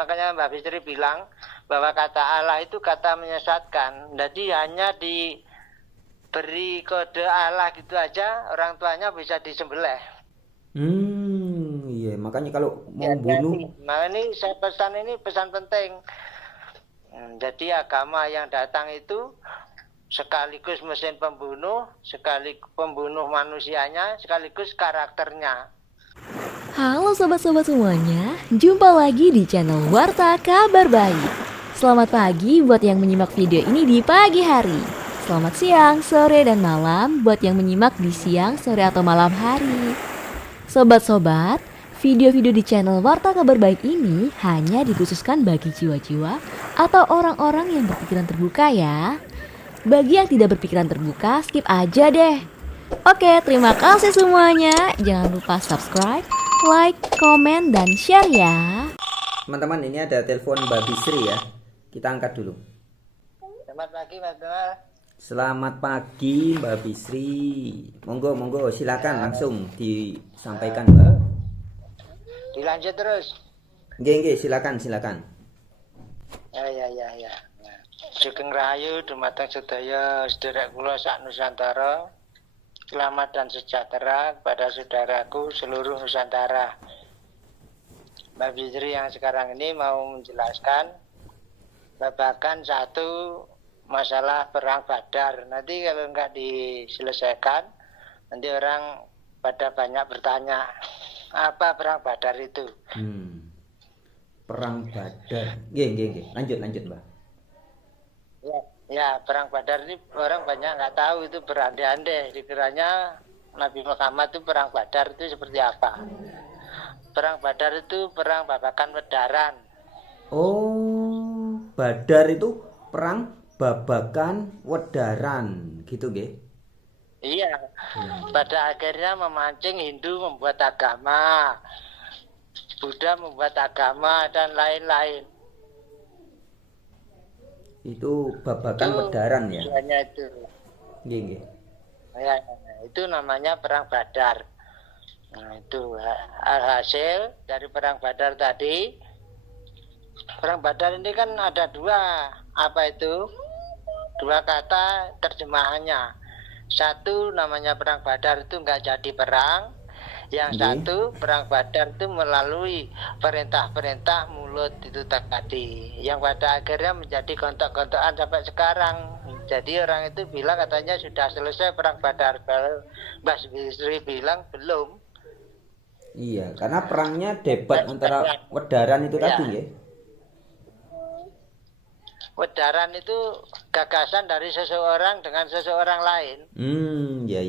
makanya Mbak Fitri bilang bahwa kata Allah itu kata menyesatkan. Jadi hanya diberi kode Allah gitu aja, orang tuanya bisa disembelih. Iya, makanya kalau mau Hati-hati. bunuh, Nah ini saya pesan, ini pesan penting. Jadi agama yang datang itu sekaligus mesin pembunuh, sekaligus pembunuh manusianya, sekaligus karakternya. Halo sobat-sobat semuanya, jumpa lagi di channel Warta Kabar Baik. Selamat pagi buat yang menyimak video ini di pagi hari. Selamat siang, sore, dan malam buat yang menyimak di siang, sore, atau malam hari. Sobat-sobat, video-video di channel Warta Kabar Baik ini hanya dikhususkan bagi jiwa-jiwa atau orang-orang yang berpikiran terbuka ya. Bagi yang tidak berpikiran terbuka, skip aja deh. Oke, terima kasih semuanya. Jangan lupa subscribe, like, komen, dan share ya. teman-teman, ini ada telepon Mbak Bisri ya. Kita angkat dulu. Selamat pagi Mas Donald. Selamat pagi Mbak Bisri. Monggo, monggo, silakan langsung disampaikan Mbak. Dilanjut terus. Nggih, silakan. Ya. Sugeng Rahayu dumateng sedaya sedherek kula sak Nusantara. Selamat dan sejahtera kepada saudaraku seluruh Nusantara. Mbak Fitri yang sekarang ini mau menjelaskan babakan satu masalah perang Badar. Nanti kalau enggak diselesaikan, nanti orang pada banyak bertanya, apa perang Badar itu? Perang Badar. Nggih. Lanjut Mbak. Ya, perang Badar ini orang banyak nggak tahu, itu berandai-andai. Dikiranya Nabi Muhammad itu perang Badar itu seperti apa. Perang Badar itu perang babakan wedaran. Oh, Badar itu perang babakan wedaran, gitu nggih. Iya, pada akhirnya memancing Hindu membuat agama, Buddha membuat agama, dan lain-lain. Itu babakan wedaran ya. Tujuannya itu. Nggih. Ya, itu namanya perang Badar. Nah, itu hasil dari perang Badar tadi. Perang Badar ini kan ada dua, dua kata terjemahannya. Satu namanya perang Badar itu nggak jadi perang. Yang satu perang Badar itu melalui perintah-perintah mulut itu tadi, yang pada akhirnya menjadi gontok-gontokan sampai sekarang. Jadi orang itu bilang katanya sudah selesai perang Badar, Mbak Bisri bilang belum. Iya, karena perangnya debat antara wedaran itu tadi ya. Wedaran itu gagasan dari seseorang dengan seseorang lain. Ya.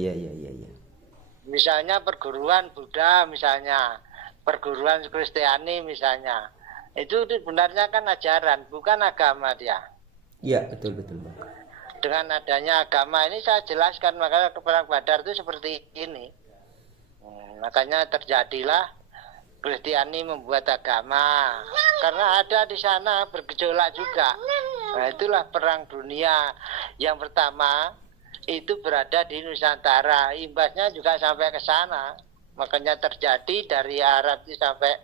Misalnya perguruan Buddha, misalnya perguruan Kristiani, misalnya itu sebenarnya kan ajaran, bukan agama dia. Iya, betul Pak. Dengan adanya agama ini saya jelaskan, makanya perang Badar itu seperti ini. Makanya terjadilah Kristiani membuat agama, karena ada di sana bergejolak juga. Nah, itulah perang dunia yang pertama itu berada di Nusantara, imbasnya juga sampai ke sana. Makanya terjadi dari Arab itu sampai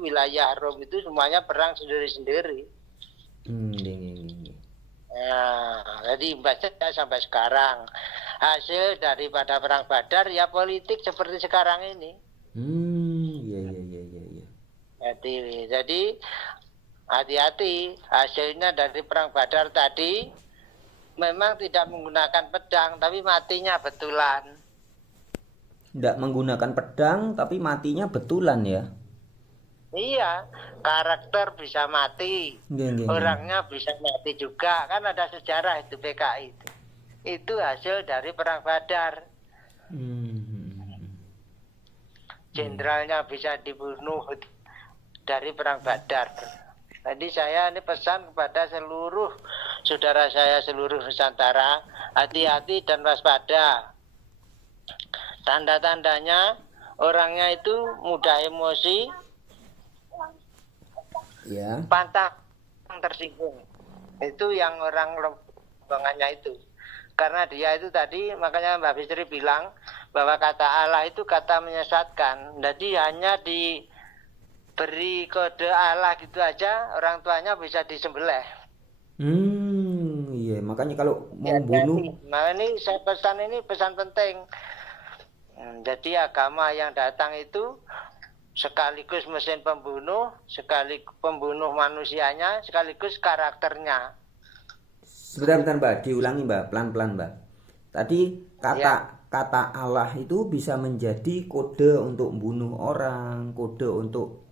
wilayah Rom itu semuanya perang sendiri-sendiri. Nah, jadi imbasnya sampai sekarang. Hasil daripada perang Badar ya politik seperti sekarang ini. Iya. Jadi hati-hati, hasilnya dari perang Badar tadi memang tidak menggunakan pedang, tapi matinya betulan. Tidak menggunakan pedang, tapi matinya betulan ya. Iya, karakter bisa mati, orangnya bisa mati juga, kan ada sejarah itu PKI itu. Itu hasil dari perang Badar. Jenderalnya bisa dibunuh dari perang Badar. Jadi saya ini pesan kepada seluruh saudara saya seluruh Nusantara, hati-hati dan waspada. Tanda-tandanya orangnya itu mudah emosi, ya. pantang tersinggung. Itu yang orang rombongannya itu. Karena dia itu tadi, makanya Mbak Fitri bilang bahwa kata Allah itu kata menyesatkan. Jadi hanya beri kode Allah gitu aja orang tuanya bisa disembelih. Iya, makanya kalau mau bunuh, Hati-hati. Nah ini saya pesan, ini pesan penting. Jadi agama yang datang itu sekaligus mesin pembunuh, sekaligus pembunuh manusianya, sekaligus karakternya. sebentar Mbak, diulangi Mbak, pelan-pelan Mbak. Tadi kata Allah itu bisa menjadi kode untuk bunuh orang, kode untuk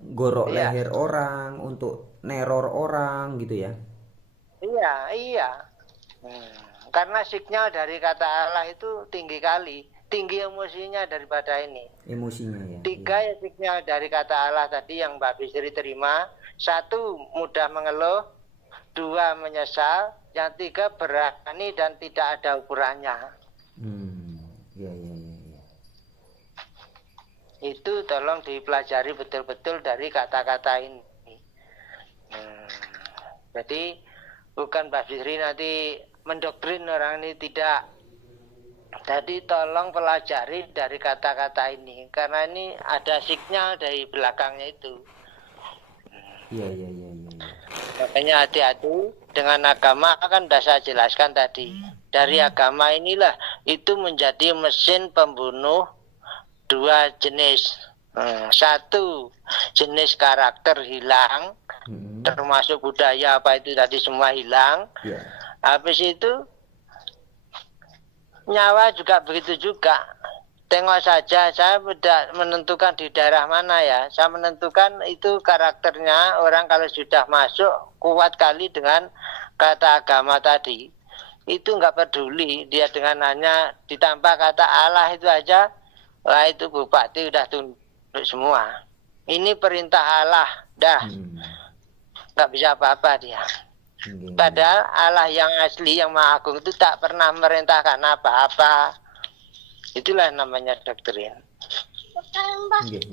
gorok Iya. leher orang, untuk neror orang gitu ya. Iya. Karena signal dari kata Allah itu tinggi kali, tinggi emosinya daripada ini. Emosinya ya. Tiga ya signal dari kata Allah tadi yang Mbak Bisri terima. Satu, mudah mengeluh. Dua, menyesal. Yang tiga, berani dan tidak ada ukurannya. Ya. Itu tolong dipelajari betul-betul dari kata-kata ini. Jadi bukan Mbak Bisri nanti mendoktrin orang ini, tidak. Jadi tolong pelajari dari kata-kata ini, karena ini ada signal dari belakangnya itu. Iya. Makanya hati-hati dengan agama, kan sudah saya jelaskan tadi. Dari agama inilah itu menjadi mesin pembunuh dua jenis. Satu, jenis karakter hilang, termasuk budaya apa itu tadi semua hilang. Ya. Habis itu nyawa juga begitu juga. Tengok saja, saya tidak menentukan di daerah mana ya. Saya menentukan itu karakternya orang kalau sudah masuk kuat kali dengan kata agama tadi. Itu nggak peduli dia dengan hanya ditambah kata Allah itu aja. Wah itu bupati udah tunduk semua. Ini perintah Allah, dah. Nggak bisa apa-apa dia. Padahal Allah yang asli, yang Maha Agung itu tak pernah merintahkan apa-apa. Itulah namanya doktrin.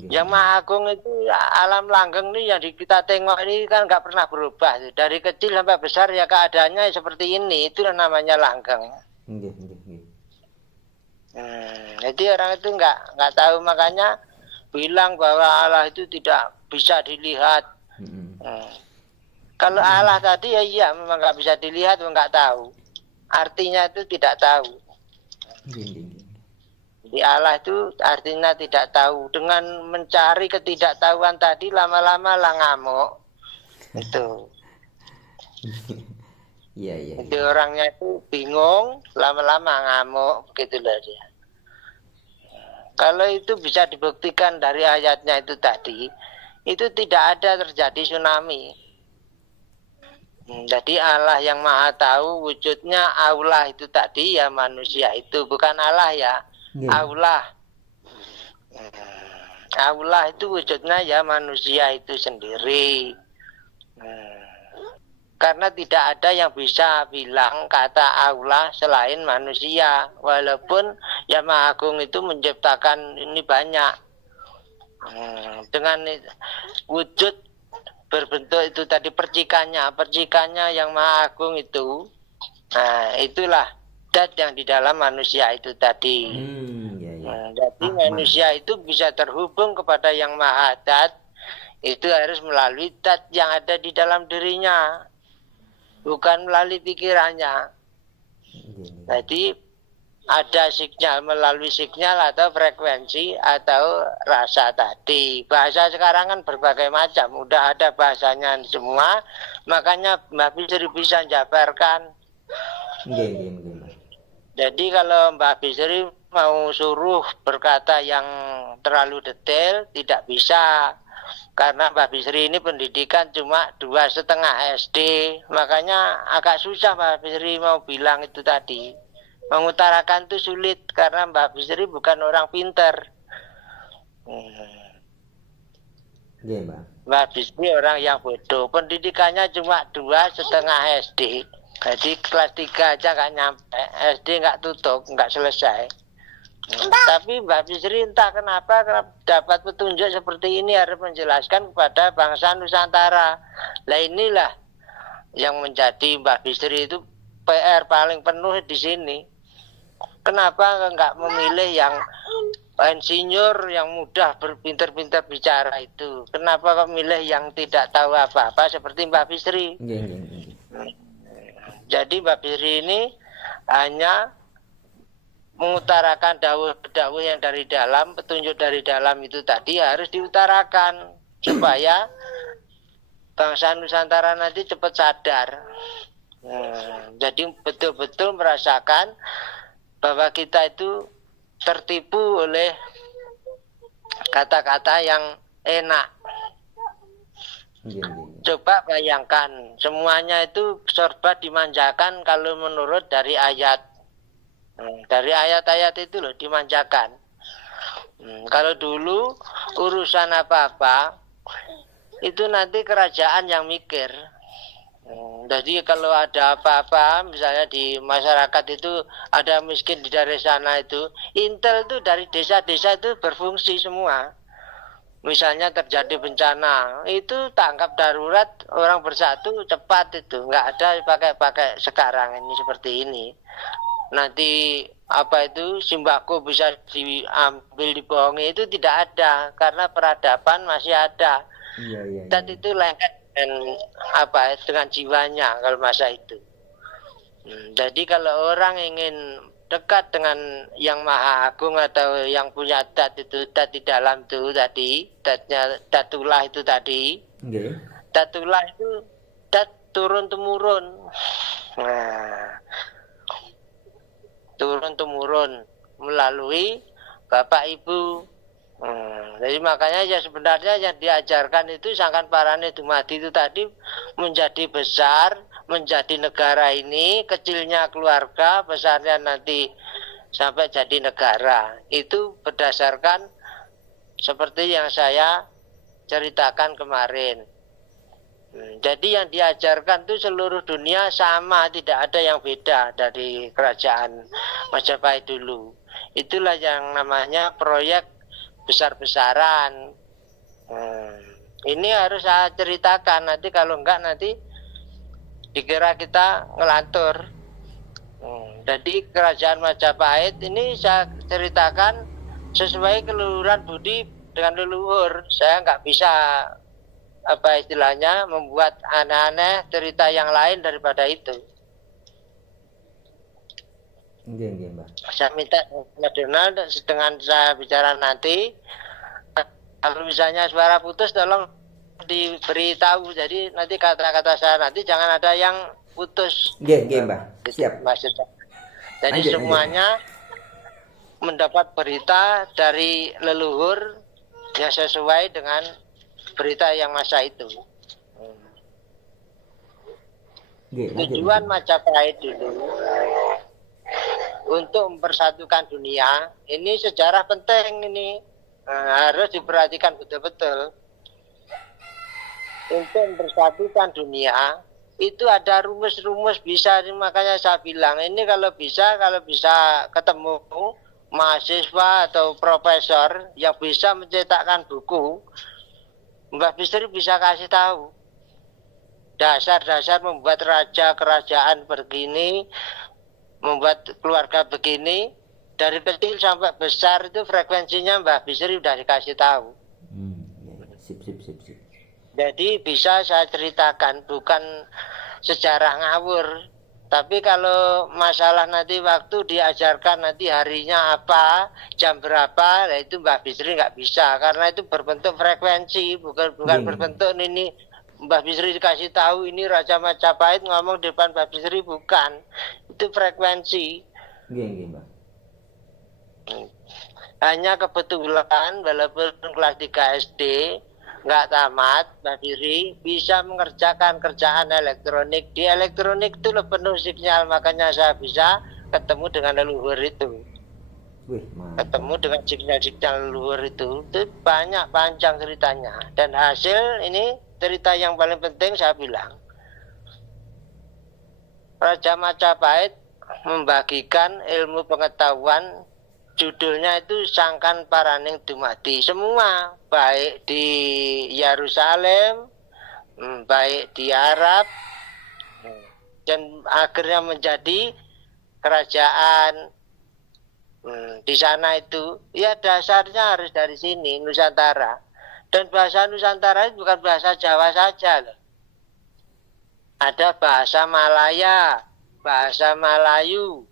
Yang Maha Agung itu alam langgeng ini yang kita tengok ini kan nggak pernah berubah. Dari kecil sampai besar ya keadaannya seperti ini. Itulah namanya langgeng. Jadi orang itu nggak tahu, makanya bilang bahwa Allah itu tidak bisa dilihat. Kalau Allah tadi ya iya memang nggak bisa dilihat, nggak tahu. Artinya itu tidak tahu. Jadi Allah itu artinya tidak tahu. Dengan mencari ketidaktahuan tadi lama-lama lah ngamuk. Itu. Iya. Jadi orangnya itu bingung, lama-lama ngamuk, gitulah dia. Kalau itu bisa dibuktikan dari ayatnya itu tadi, itu tidak ada terjadi tsunami. Jadi Allah yang Maha Tahu wujudnya Allah itu tadi ya manusia itu, bukan Allah ya. Allah itu wujudnya ya manusia itu sendiri. Karena tidak ada yang bisa bilang kata Allah selain manusia. Walaupun yang Maha Agung itu menciptakan ini banyak. Dengan wujud berbentuk itu tadi percikannya yang Maha Agung itu. Nah itulah dat yang di dalam manusia itu tadi. Jadi manusia itu bisa terhubung kepada yang Maha Dat, itu harus melalui dat yang ada di dalam dirinya, bukan melalui pikirannya. Jadi ada sinyal, melalui sinyal atau frekuensi atau rasa tadi. Bahasa sekarang kan berbagai macam, udah ada bahasanya semua, makanya Mbak Bisri bisa jabarkan. Jadi kalau Mbak Bisri mau suruh berkata yang terlalu detail tidak bisa, karena Mbak Bisri ini pendidikan cuma 2,5 SD, makanya agak susah Mbak Bisri mau bilang itu tadi. Mengutarakan itu sulit karena Mbak Bisri bukan orang pinter. Mbak Bisri orang yang bodoh, pendidikannya cuma 2,5 SD. Jadi kelas 3 aja nggak nyampe, SD nggak tutup, nggak selesai. Tapi Mbak Bisri entah kenapa dapat petunjuk seperti ini, harus menjelaskan kepada bangsa Nusantara. Nah inilah yang menjadi Mbak Bisri itu PR paling penuh di sini. Kenapa nggak memilih yang insinyur yang mudah berpintar-pintar bicara itu. Kenapa kok milih yang tidak tahu apa-apa seperti Mbak Bisri? Nggih, nggih, nggih. Jadi Mbak Bisri ini hanya mengutarakan dawuh-dawuh yang dari dalam, petunjuk dari dalam itu tadi harus diutarakan supaya bangsa Nusantara nanti cepat sadar. Jadi betul-betul merasakan bahwa kita itu tertipu oleh kata-kata yang enak. Nggih, nggih. Coba bayangkan, semuanya itu serba dimanjakan kalau menurut dari ayat. Dari ayat-ayat itu loh dimanjakan. Kalau dulu urusan apa-apa itu nanti kerajaan yang mikir. Jadi kalau ada apa-apa misalnya di masyarakat itu ada miskin di daerah sana itu, intel itu dari desa-desa itu berfungsi semua. Misalnya terjadi bencana, itu tangkap darurat, orang bersatu cepat itu, nggak ada pakai sekarang ini seperti ini. Nanti apa itu sembako bisa diambil dibohongi itu tidak ada karena peradaban masih ada. Iya. Dan itu lengket dengan jiwanya kalau masa itu. Jadi kalau orang ingin dekat dengan yang maha agung atau yang punya dat itu, dat di dalam itu tadi, datullah itu tadi. Nggih. Datullah itu dat turun temurun. Turun temurun melalui bapak ibu. Jadi makanya ya sebenarnya yang diajarkan itu sangkan parane dumadi itu tadi menjadi besar, menjadi negara ini, kecilnya keluarga, besarnya nanti sampai jadi negara. Itu berdasarkan seperti yang saya ceritakan kemarin. Jadi yang diajarkan itu seluruh dunia sama, tidak ada yang beda dari kerajaan Majapahit dulu. Itulah yang namanya proyek besar-besaran. Ini harus saya ceritakan, nanti kalau enggak nanti dikira kita ngelantur. Jadi kerajaan Majapahit ini saya ceritakan sesuai keluhuran budi dengan leluhur. Saya nggak bisa apa istilahnya membuat aneh-aneh cerita yang lain daripada itu. Nggih, Mbak. Saya minta Mas Donald dengan saya bicara nanti, kalau misalnya suara putus tolong diberitahu. Jadi nanti kata-kata saya nanti jangan ada yang putus. Nggih, Mbak. Siap. Maksudnya. Jadi Lanjut, semuanya mendapat berita dari leluhur yang sesuai dengan berita yang masa itu. Tujuan Majapahit dulu untuk mempersatukan dunia, ini sejarah penting ini, harus diperhatikan betul-betul. Untuk mempersatukan dunia itu ada rumus-rumus bisa, makanya saya bilang ini kalau bisa ketemu mahasiswa atau profesor yang bisa mencetakkan buku, Mbak Bisri bisa kasih tahu dasar-dasar membuat raja kerajaan begini, membuat keluarga begini, dari kecil sampai besar itu frekuensinya Mbak Bisri sudah dikasih tahu. Sip. Jadi bisa saya ceritakan, bukan sejarah ngawur. Tapi kalau masalah nanti waktu diajarkan nanti harinya apa, jam berapa, nah itu Mbak Bisri nggak bisa karena itu berbentuk frekuensi, bukan berbentuk ini Mbak Bisri dikasih tahu ini Raja Majapahit ngomong depan Mbak Bisri, bukan, itu frekuensi. Nggih, Mbak. Hanya kebetulan walaupun kelas 3 SD nggak tamat, Mbak Diri bisa mengerjakan kerjaan elektronik. Di elektronik itu penuh sinyal, makanya saya bisa ketemu dengan leluhur itu. Ketemu dengan sinyal-sinyal leluhur itu banyak panjang ceritanya. Dan hasil ini cerita yang paling penting saya bilang, Raja Majapahit membagikan ilmu pengetahuan. Judulnya itu Sangkan Paraning Dumadi. Semua, baik di Yerusalem, baik di Arab, dan akhirnya menjadi kerajaan Di sana itu ya dasarnya harus dari sini Nusantara. Dan bahasa Nusantara itu bukan bahasa Jawa saja loh. Ada bahasa Malaya, bahasa Malayu,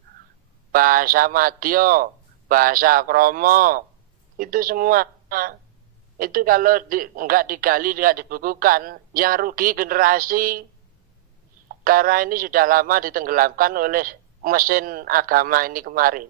bahasa Madyo, bahasa Kromo. Itu semua. Itu kalau nggak digali, nggak dibukukan, yang rugi generasi. Karena ini sudah lama ditenggelamkan oleh mesin agama ini kemarin.